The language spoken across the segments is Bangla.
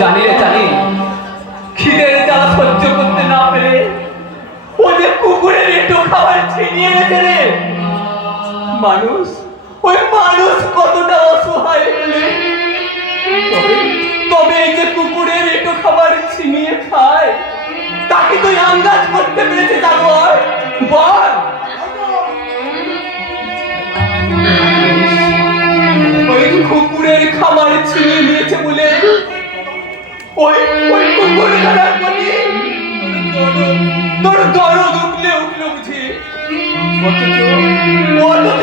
জানি রে জানি, খিদের জ্বালা সহ্য করতে না পেরে ওদের কুকুরের একটু খাবার ছিনিয়ে গেছে রে। মানুষ, ওই মানুষ কতটা অসহায় হলে তবে এই যে কুকুরের একটু খাবার ছিনিয়ে খায়, তাকে তুই আন্দাজ করতে পেরেছে জানোয়ার? বল। ওই কুকুরের খাবার ছিনিয়ে নিয়েছে বলে ওই ওই কুকুরের প্রতি তোর দরদ উঠলে বুঝি। অথচ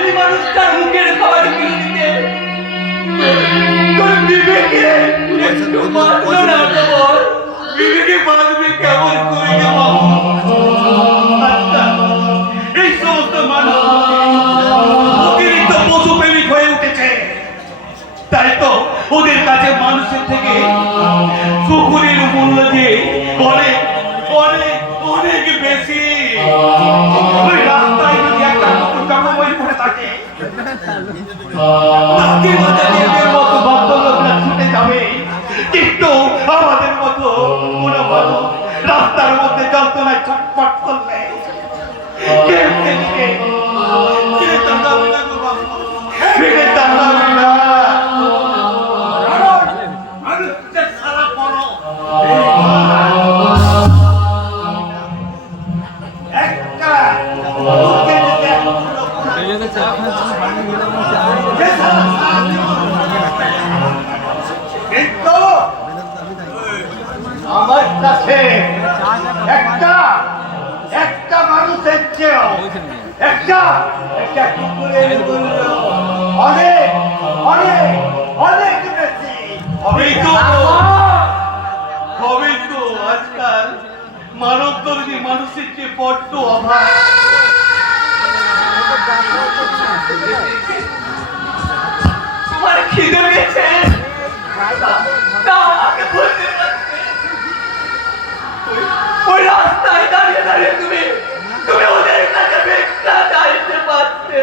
এই মানুষটার মুখের খাবার কিনে দিতে তোর বিবেকে একটু বাঁধলো না? তোমার বিবেকে বাঁধবে কেমন করে? এই সমস্ত মানুষ অতিরিক্ত পশুপ্রেমিক হয়ে উঠেছে, তাই তো ওদের কাছে মানুষের থেকে কুকুরের মূল্য যে অনেক অনেক অনেক বেশি। ওই রাস্তায় যদি একটা কুকুর জন্মই করে থাকে, তাকে বাঁচানোর মতো ভদ্রলোকরা ছুটে যাবে, কিন্তু আমাদের মতো কোনো মানুষ রাস্তার মধ্যে যন্ত্রণায় ছটফট করলে আমার কাছে একটা মানুষের চেয়েও একটা কুকুরের মূল্য অনেক অনেক অনেক বেশি। হবে তো আজকাল মানব তৈরি মানুষের যে বড্ড অভাব। তোমার খিদে পেয়েছে, আমাকে বলতে পারছে। ওই রাস্তায় দাঁড়িয়ে দাঁড়িয়ে তুমি ওদের কাছে ভিক্ষা চাইতে পারতে।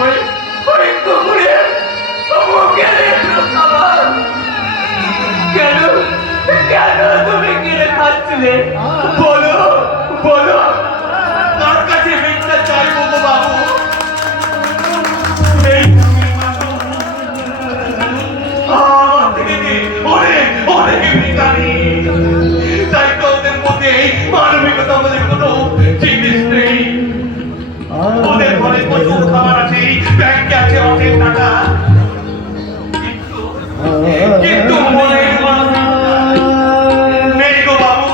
ওই কুকুরের মুখের একটু খাবার কেন তুমি কিনে খাচ্ছিলে? বলো বলো। তার কাছে ভিক্ষা চাইবো গো বাবু? আমার থেকে অনেক অনেক ভিখারি, তাই তো ওদের মধ্যে মানবিকতা বলে কোনো জিনিস নেই। ওদের ঘরে প্রচুর খাবার আছে, ব্যাংকে আছে অনেক টাকা, কিন্তু মনের নেই গো বাবু,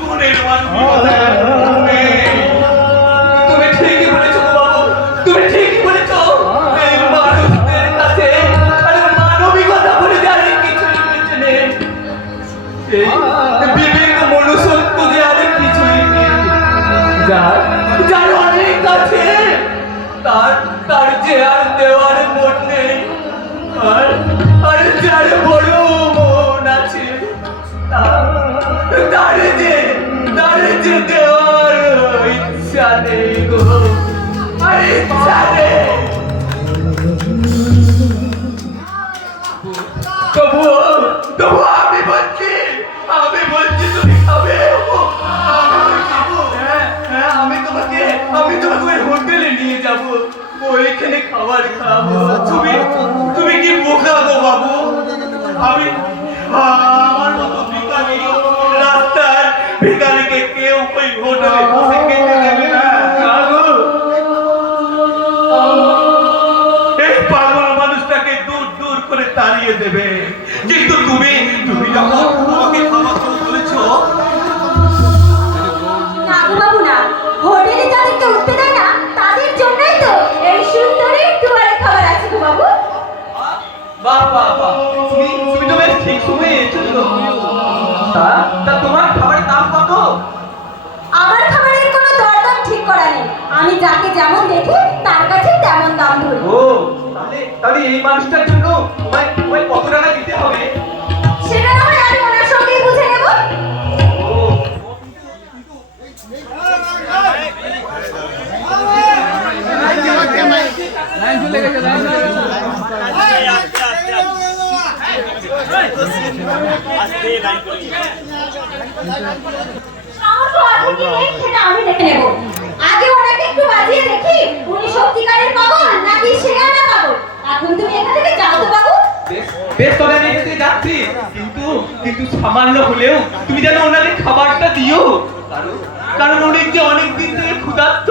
মনের মানবিকতা নেই। তুমি ঠিকই বলেছো গো বাবু, তুমি ঠিকই বলেছো। এই মানুষদের কাছে মানবিকতা বলে আর কিছুই বেঁচে নেই। এই বিবেক মনুষ্যত্ব যে আর কিছুই নেই। যার অনেক আছে, তার যে আর দেওয়ার মন নেই। আর যার বড় মন আছে, তার যে দেওয়ার ইচ্ছা নেই গো, আর ইচ্ছা নেই। তবু আমি বলছি তুমি খাবে। আমি তোমাকে ওই হোটেলে নিয়ে যাবো, ওইখানে খাবার খাবো। তুমি কি বোকা গো বাবু? আমার মতো ভিখারি, রাস্তার ভিখারিকে কেউ ওই হোটেলে বসে খেতে দেবে না। এই পাগল মানুষটাকে দূর দূর করে তাড়িয়ে দেবে, কিন্তু তুমি যখন আমাকে খাবার খেতে বলেছো। না গো বাবু না, হোটেলে যাদেরকে উঠতে দেয় না তাদের জন্যই তো এই সুন্দরী দুয়ারে খাবার আছে গো বাবু। বাহ বাহ বাহ, তুমি তো বেশ ঠিক সময়ে এসেছো। তা তোমার খাবারের দাম কত? আমার খাবারের কোনো দরদাম ঠিক করা নেই, আমি যাকে যেমন দেখি তার কাছে তেমন দাম ধরি। ও তাহলে এই মানুষটার জন্য তোমায় কত টাকা দিতে হবে? সেটা না হয় আমি ওনার সঙ্গেই বুঝে নেব। ও আমার তো আর কি নেই, সেটা আমি দেখে নেব। আগে ওনাকে একটু বাজিয়ে দেখি উনি সত্যিকারের পাগল নাকি শেয়ানা পাগল। এখন তুমি এখান থেকে যাও তো বাবু। বেশ তবে আমি এখান থেকে যাচ্ছি, কিন্তু কিন্তু সামান্য হলেও তুমি যেন ওনাকে খাবারটা দিও, কারণ উনি যে অনেক দিন থেকে ক্ষুধার্ত।